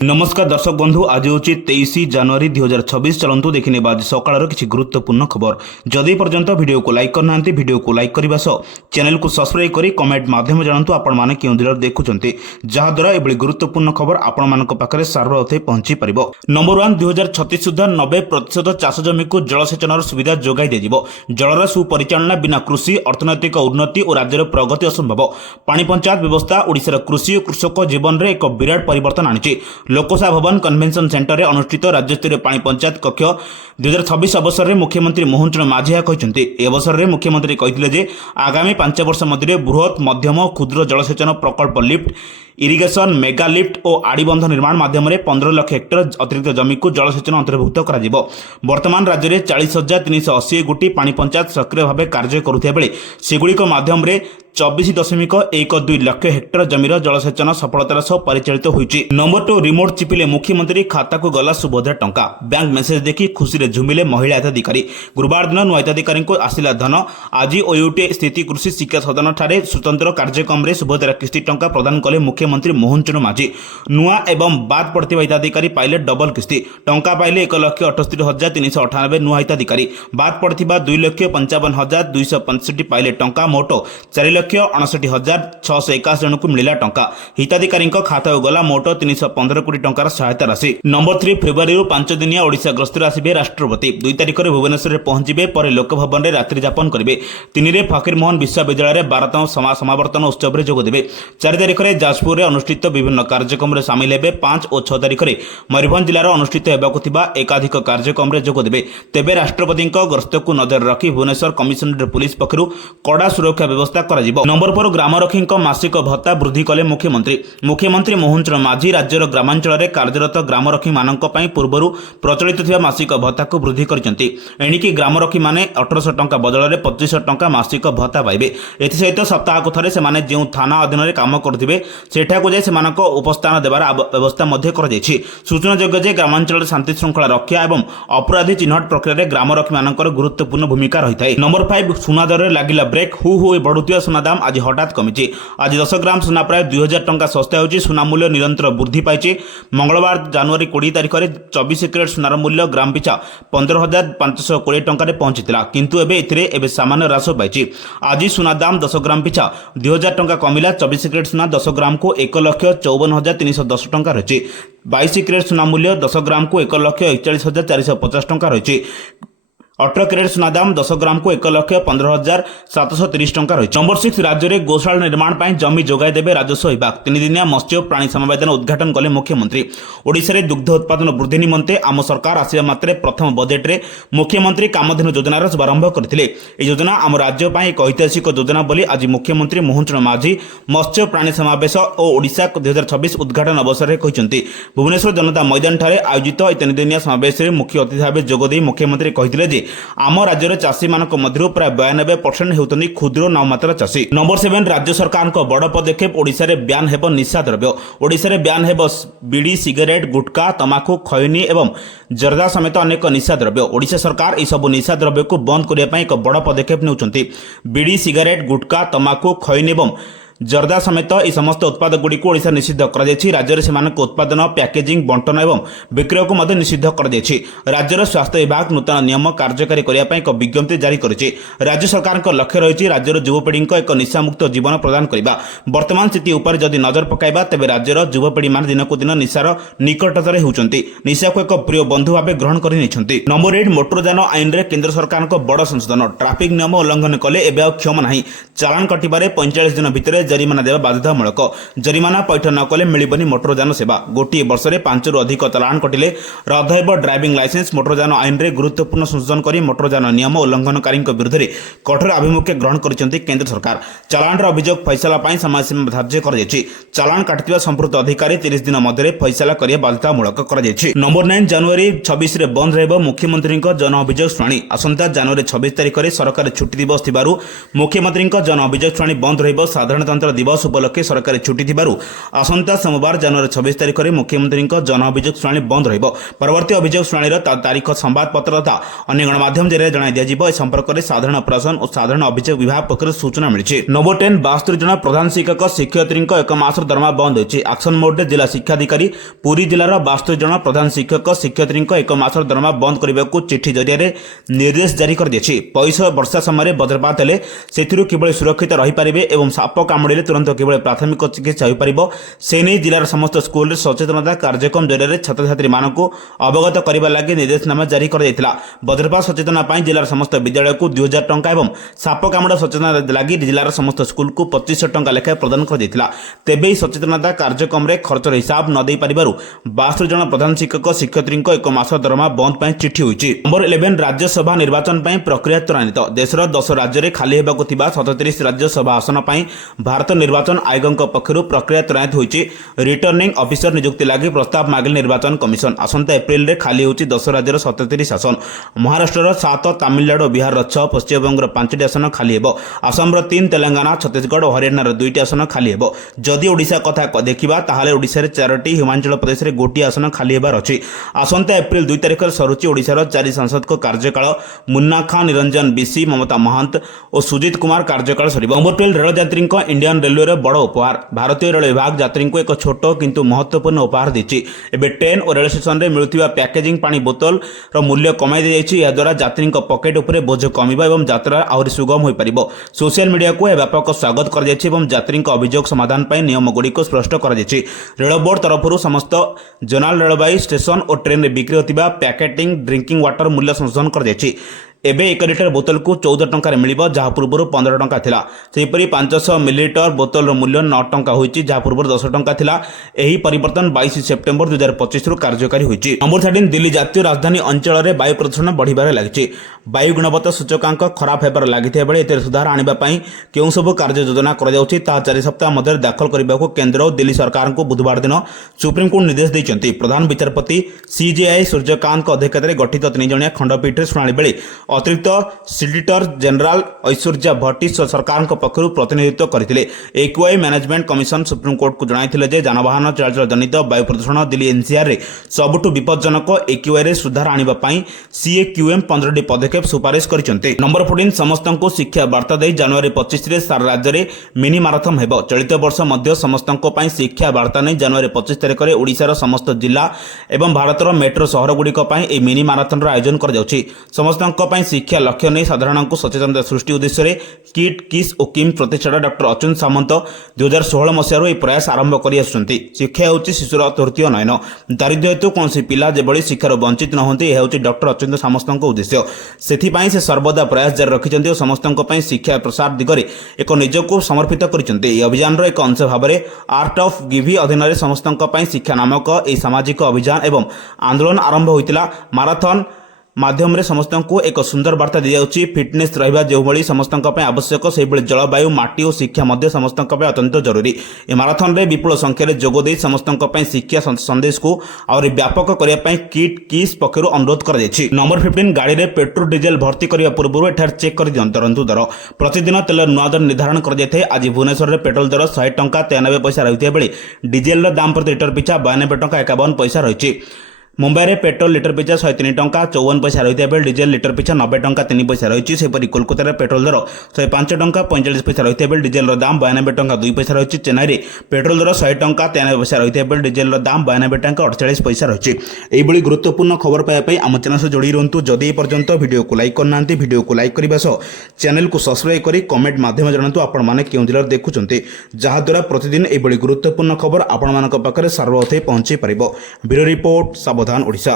नमस्कार दर्शक बंधु आज हूँ 23 जनवरी 2026। चलतु देखने आज सकाळ किसी गुरुत्वपूर्ण खबर। जदि पर्यंत वीडियो को लाइक करना वीडियो को लाइक करने सह चैनल को सब्सक्राइब कर कमेंट माध्यम जानतु आपण मैंने क्यों जिले देखुंत जहाद्वारा एभली गुरुत्वपूर्ण खबर आपण मान पाखे सार्वभौम पहुंची पार। नंबर 1 2036 सुधा 90% चाष जमी को जलसेचन सुविधा जोगाई दिज्व। जलर सुपरिचालना बिना कृषि अर्थनैतिक उन्नति और राज्यर प्रगति असंभव। पानी पंचायत व्यवस्था ओडिशार कृषि और कृषक जीवन में एक विराट परिवर्तन आनी। लोकसभा भवन कन्वेंशन सेंटर में अनुष्ठित राज्यस्तरीय पानी पंचायत कक्ष 2026 अवसर में मुख्यमंत्री मोहन चरण माझी कहते। अवसर में मुख्यमंत्री कहते आगामी 5 वर्ष मध्य बृहत मध्यम और क्षुद्र जलसेचन प्रकल्प लिफ्ट इरिगेशन मेगा लिफ्ट और आड़ीबंध निर्माण माध्यम 15 लाख हेक्टर अतिरिक्त जमी को जलसेचन अंतर्भुक्त कर। वर्तमान राज्य में 40,380 गोटी पानी पंचायत सक्रिय भाव कार्य करुवा बेले सेगुड़िक माध्यम 24.12 लाख हेक्टर जमीर जलसेचन सफलतार सह परिचालित होइछि। नंबर 2 रिमोट चिपिले मुख्यमंत्री खाता को गला सुभद्रा टंका। बैंक मेसेज देखि खुशी रे झुमिले महिला हिताधिकारी। गुरुवार दिन नुआ हिताधिकारी को आसिला धन। आज ओयूटी स्थिति कृषि शिक्षा सदन ठारे स्वतंत्र कार्यक्रम रे सुभद्रा किस्ती टंका प्रदान कले मुख्यमंत्री मोहन चरण माझी। नुआ एवं बाद पड़ता हिताधिकारी पाइले डबल किस्ती टंका पाइले 1,68,398 नुआ हिताधिकारी। बाद पड़ता 2,55,265 पाइले टंका। मोट 4,59,681 जन को मिला टंका। हिताधिकारी खाता गला मोट 315 कोटी टंकार सहायता राशि। नंबर 3 फेब्रुआरी 5 दिनिया ओडिशा गस्तर आसिबे राष्ट्रपति। 2 तारिख में भुवनेश्वर पहुंचे पर लोकभवन में रात्रि जापन करेंगे। 3 रे फकीरमोहन विश्वविद्यालय 12तम समावर्तन उत्सव में जोगदेवे। 4 तारिख में जाजपुर में अनुष्ठित विभिन्न कार्यक्रम में सामिल हेबे। 5 और 6 तारिख में मयूरभंज जिलार अनुष्ठित होगा एकाधिक कार्यक्रम में जोगदेवे। तेबे राष्ट्रपति गस्त को नजर रखी भुवनेश्वर कमिशनरेट पुलिस पक्षर कड़ा सुरक्षा व्यवस्था कर। नंबर 4 ग्रामरक्षी मासिक भत्ता वृद्धि कले मुख्यमंत्री। मुख्यमंत्री मोहन चरण माझी राज्यर ग्रामांचल में कार्यरत ग्रामरक्षी मान पूर्व प्रचलित मासिक भत्ता को वृद्धि करछन्ति। एणिकी ग्रामरक्षी माने 1800 टंका बदल में 2500 टंका मासिक भत्ता पाइबे। एसहित सप्ताह को थे से जो थाना अधीन में काम करुवे सेठाकु जाई सेमानक उपस्थान देवार व्यवस्था सूचनायोग्य जे ग्रामांचल शांति श्रृंखला रक्षा और अपराधी चिन्हट प्रक्रिया ग्रामरक्षी मानकर गुरुत्वपूर्ण भूमिका रही है। नंबर 5 सुना दर में लगिला ब्रेक। हु बढ़ुआ सुना दाम आज हठात कमी। आज 10 ग्राम सुना प्राय 2000 टंका सस्ता होची। सुना मूल्य निरंतर वृद्धि पाई। मंगलवार जनवरी 20 तारिख में 24 कैरेट सुनार मूल्य ग्राम पिछा 15,520 टंका पहुंची किंतु एबे सामान्य ह्रास पाई। आज सुना दाम 10 ग्राम पिछा 2000 टंका कमिला। 24 कैरेट सुना 10 ग्राम को 1,54,310 टंका रही। 22 कैरेट सुना मूल्य 10 ग्राम को 1,41,450 टंका रही। 18 कैरेट सुना दाम 10 ग्राम को 1,15,730 टंका रही। नंबर 6 राज्य में गौशाला निर्माण पर जमी जोगाई देवे राजस्व विभाग। 3 दिनिया मत्स्य प्राणी समवेदन उद्घाटन कले मुख्यमंत्री। ओडिशा रे दुग्ध उत्पादन वृद्धि निमंते आम सरकार आसिया मात्रे प्रथम बजेट रे मुख्यमंत्री कामधेनु योजनार शुभारंभ करथिले। ए योजना आम राज्य पर एक ऐतिहासिक योजना बोली आज मुख्यमंत्री मोहन चरण माझी मत्स्य प्राणी समावेश और ओडिशा 2026 उद्घाटन अवसर में कहते। भुवनेश्वर जनता मैदान ठारे आयोजित 3 दिनिया समावेश में मुख्य अतिथि भाव जोगदे मुख्यमंत्री कहते आम राज्यर चाषी मानक मध्य प्राय 92% होती क्षुद्र नाममात्र चाषी। नंबर 7 राज्य सरकार बड़ पदक्षेप। ओडिशा रे ब्यान हेब निशा द्रव्य। ओडिशा रे ब्यान हेब बीड़ी सिगरेट गुटखा तमाकू खैनी एवं जर्दा समेत अनेक निशा द्रव्य। ओडिशा सरकार यह सब निशा द्रव्य को बंद करने एक बड़ पदक्षेप नेउछन्ति। बीड़ी सिगरेट गुटखा तमाकू खैनी एवं जर्दा समेत यह समस्त उत्पाद गुड़िक ओडिशा निषिद्ध कर। राज्य में सेमानक उत्पादन पैकेजिंग बंटन एवं विक्रय को मध्य निषिद्ध कर। राज्यर स्वास्थ्य विभाग नूतन नियम कार्यकारी करने एक विज्ञप्ति जारी करेछि। राज्य सरकार लक्ष्य रही राज्यर युवपीढ़ी एक निशामुक्त जीवन प्रदान करने। वर्तमान स्थिति उपर जदि नजर पकाइबा तेबे राज्यर युवपीढ़ी मान दिन को दिन निशार निकटतर होउछन्ति। निशा को एक प्रिय बंधु भाव ग्रहण करछन्ति। नंबर 8 मोटरयान आईन रे केंद्र सरकार बड़ संशोधन। ट्राफिक नियम उल्लंघन कले एबे क्षमा नहीं। चालान कटिबारे 45 दिन भितर जरिमाना देवा बाध्यतामूलक। जरिमाना पैठ न कले मिलिबनी मोटरयान सेवा। गोटे वर्ष में 5 रु अधिक चालान कटिले रद्द हेब ड्राइविंग लाइसेंस। मोटरयान आईन रे गुरुत्वपूर्ण संशोधन करी मोटरयान नियम उल्लंघनकारी विरुद्ध में कठोर आभिमुख्य ग्रहण करिसेंति केंद्र सरकार। चालान अभियोग फैसला पर समय सीमा धार्य कर। चालान काटिଥିବା संपृक्त अधिकारी 30 दिन मध्य फैसला करिया बाध्यतामूलक कर। नंबर 9 जनवरी 26 रे बंद रहब मुख्यमंत्री जन अभियोग शुणाणी। आसंता जनवरी 26 तारिख में सरकारी छुट्टी दिवस थिबारु मुख्यमंत्री जन अभियोग शुणाणी बंद रहब। साधारणतंत्र गणतंत्र दिवस उपलक्षे सरकारी छुट्टी थिबारु आसंता सोमवार जनवरी 26 तारिख में मुख्यमंत्री जन अभियोग शुणाणी बंद रहिबो। परवर्ती अभियोग शुणाणी तारीख संवादपत्र तथा अन्य गणमाध्यम जरिए जणाई दिया ए संपर्क में साधारण प्रशासन और साधारण अभियोग विभाग पक्षर सूचना मिली। नोबो 10 72 जन प्रधान शिक्षक शिक्षयित्री एक मासर दरमा बंद होती। एक्शन मोड जिला शिक्षाधिकारी पुरी जिलार 72 जन प्रधान शिक्षक शिक्षयित्री एक मासर दरमा बंद करने को चिठी जरिए निर्देश जारी कर दिए। पैसा वर्षा समय वज्रपात हेले सेथिरु किभଳି सुरक्षित रही पारिबे एवं साप कामुड़े तुरंत किभଳି प्राथमिक चिकित्सा हो पारिबो से नहीं जिलार समस्त स्कूल सचेतनता कार्यक्रम जरिए छात्र छात्री मानक अवगत करने लगी निर्देशनामा जारी कर दिया। वज्रपात सचेतना पाई जिलार समस्त विद्यालय को 2000 टंका एवं साप कामुड़ा सचेतना लगी जिलार समस्त स्कूल को 2500 टंका लेखाएं प्रदान कर दिया। तेबे सचेतनता कार्यक्रम में खर्चर हिसाब न दे पारिबारु 72 जन प्रधान शिक्षक शिक्षयित्री एक मास दरमा बंद पर चिठी होईछि। नंबर 11 राज्यसभा निर्वाचन पर प्रक्रिया त्वरान्वित। देशर 10 राज्य में खाली होबाकु थिबा 37 राज्यसभा आसन पर भारत निर्वाचन आयोग पक्षर प्रक्रिया त्वरान्वित होईछि। रिटर्निंग ऑफिसर नियुक्ति लगी प्रस्ताव मागिल निर्वाचन कमिशन। आसंता एप्रिल रे खाली होछि 10 राज्यर 37 आसन। महाराष्ट्र 7, तमिलनाडु बिहार 6, पश्चिमबंग 5टी आसन खाली हेबो। आसाम 3, तेलंगाना, छत्तीसगढ़ और हरियाणा 2टी आसन खाली हेबो। जदि ओडिशा कथा देखिबा ताहाले ओडिशा रे 4टी, हिमाचल प्रदेश रे 1टी आसन खाली हेबार अछि। आसंता एप्रिल 2 तारिख सरुचि ओडिशार 4 सांसद को कार्यकाल। मुन्ना खां, निरंजन बिसी, ममता महंत और सुजीत कुमार कार्यकाल सरिबो। नंबर 12 रेल यात्री इंडियन रेलवे रे बड़ उपहार। भारतीय रेल विभाग यात्री को एक छोट किंतु महत्वपूर्ण उपहार देछि। एबे ट्रेन और रेल स्टेशन रे मिलुथिबा पैकेजिंग पानी बोतल रो मूल्य कमाई दे जाइछि। या द्वारा यात्री पॉकेट उपरे बोझ कमिबा एवं यात्रा आहुरी सुगम होई परिबो। सोशल मीडिया को व्यापक स्वागत कर जाइछि एवं यात्री अभियोग समाधान पर नियम गुड़ी को स्पष्ट कर जाइछि। रेल बोर्ड तरफरु समस्त जोनाल रेलवे स्टेशन और ट्रेन रे बिक्री होतिबा पैकेटिंग ड्रिंकिंग वाटर मूल्य संशोधन कर जाइछि। एबे 1 लिटर बोतल को 14 टंका मिलिबो जहाँ पूर्व 15 टंका थिला। सेहीपरि 500 मिलीलिटर बोतल मूल्य 9 टंका होईछि जहाँ पूर्व 10 टंका थिला। एही परिवर्तन 22 सेप्टेम्बर 2025 रु कार्यकारी होईछि। नंबर 13 दिल्ली जातीय राजधानी अंचल में वायु प्रदूषण बढ़िबार लागिछि। वायु गुणवत्ता सूचकांक खराब हेबार लागिथिया बेले एते सुधार आनिबा पई केउ सब कार्य योजना करा जाउछि ता 4 सप्ताह मध्य दाखल करबाको केंद्र और दिल्ली सरकार को बुधवार दिन सुप्रीम कोर्ट निर्देश दैछन्ति। प्रधान विचारपति सीजेआई सूर्यकांत अध्यक्षतार गठित 3 जणिया खंडपीठ शुणाणी बेले अतिरिक्त सिडिटर जनरल ऐश्वर्या भट्टी सरकार पक्षर प्रतिनिधित्व करते। AQI management commission supreme court को जणाइथिले जे जानवाहन चलाचल जनित वायु प्रदूषण दिल्ली एनसीआर रे सबुठु विपज्जनक। एक्यूआई रे सुधार आनिबा पई सीएक्यूएम 15टी पदक्षेप सुपारिश करिसन्ते। नंबर 14 समस्तंको शिक्षा वार्ता दे जनवरी 25 रे सारा राज्य रे मिनी मैराथन हेबो। चलित वर्ष मध्य समस्तंको पई शिक्षा वार्ता नै जनवरी 25 तारिख रे ओडिशार समस्त जिला एवं भारतर मेट्रो सहर गुड़िक पई ए मिनी मैराथन आयोजन कर जाउछि। समस्तंको पई शिक्षा लक्ष्य नहीं साधारण को सचेतनता सृष्टि उद्देश्य किट किस और किम प्रतिष्ठाता डॉक्टर अच्युत सामंत 2016 मसीह यह प्रयास आरंभ कर शिक्षा हूँ शिशुर तृतीय नयन। दारिद्र्य हेतु कौन पिला जेभली शिक्षार वंचित न होती यह हूँ डॉक्टर अच्युत सामंत उद्देश्य। से सर्वदा प्रयास जारी रखिंट और समस्त शिक्षा प्रसार दिगरे एक निजको समर्पित कर अभियान एक अंश भाव में आर्ट ऑफ गिवी अधीन समस्त शिक्षा नामक यह सामाजिक अभियान एवं आंदोलन आरंभ होता। माराथन माध्यम रे समस्त को एक सुंदर वार्ता दी जाउछि। फिटनेस रहिबा जो भली समस्त आवश्यक से जलवायु माटी और शिक्षा मध्य समस्त अत्यंत जरूरी। ए मैराथन रे विपुल संख्यार जोग दे समस्त शिक्षा संदेश को और व्यापक करने पर किट किस पक्षर अनुरोध कर जाइछि। नंबर 15 गाड़ी रे पेट्रोल डीजेल भर्ती करने पूर्व एठार चेक कर दियंतु दर। प्रतिदिन तेल नुआ दर निर्धारण कर जाए। आज भुवनेश्वर में पेट्रोल दर 100 टंका 93 पैसा रही बेले डीजेल दाम प्रति लिटर पिछा 92 टंका 51 पैसा रही। मुंबई में पेट्रोल लिटर पिछा 103 टंका 54 पैसा रही बेले डीजेल लिटर पिछा 90 टंका 3 पैसा रही। सेपरि कोलकाता में पेट्रोल दर 105 टंका 45 पैसा रही बेले डीजेल दाम 92 टंका 2 पैसा रही। चेन्नई में पेट्रोल दर 100 टंका 93 पैसा रही बेले डीजेल दाम 92 टंका 48 पैसा रही। यही गुरुत्वपूर्ण खबर पाइबापी आम चैनल से जोड़ी रुहतु। जदि ए पर्यंत वीडियो को लाइक करना वीडियो को लाइक करने सह चैनल को सब्सक्राइब कर कमेंट माध्यम जनातु आपण मैंने क्यों जिले देखुंत जहाद्वारा प्रतिदिन यह गुरुत्वपूर्ण खबर आपण मान पाखे सर्वथे पहुंची पार। ब्यूरो रिपोर्ट सावधान ओडिशा।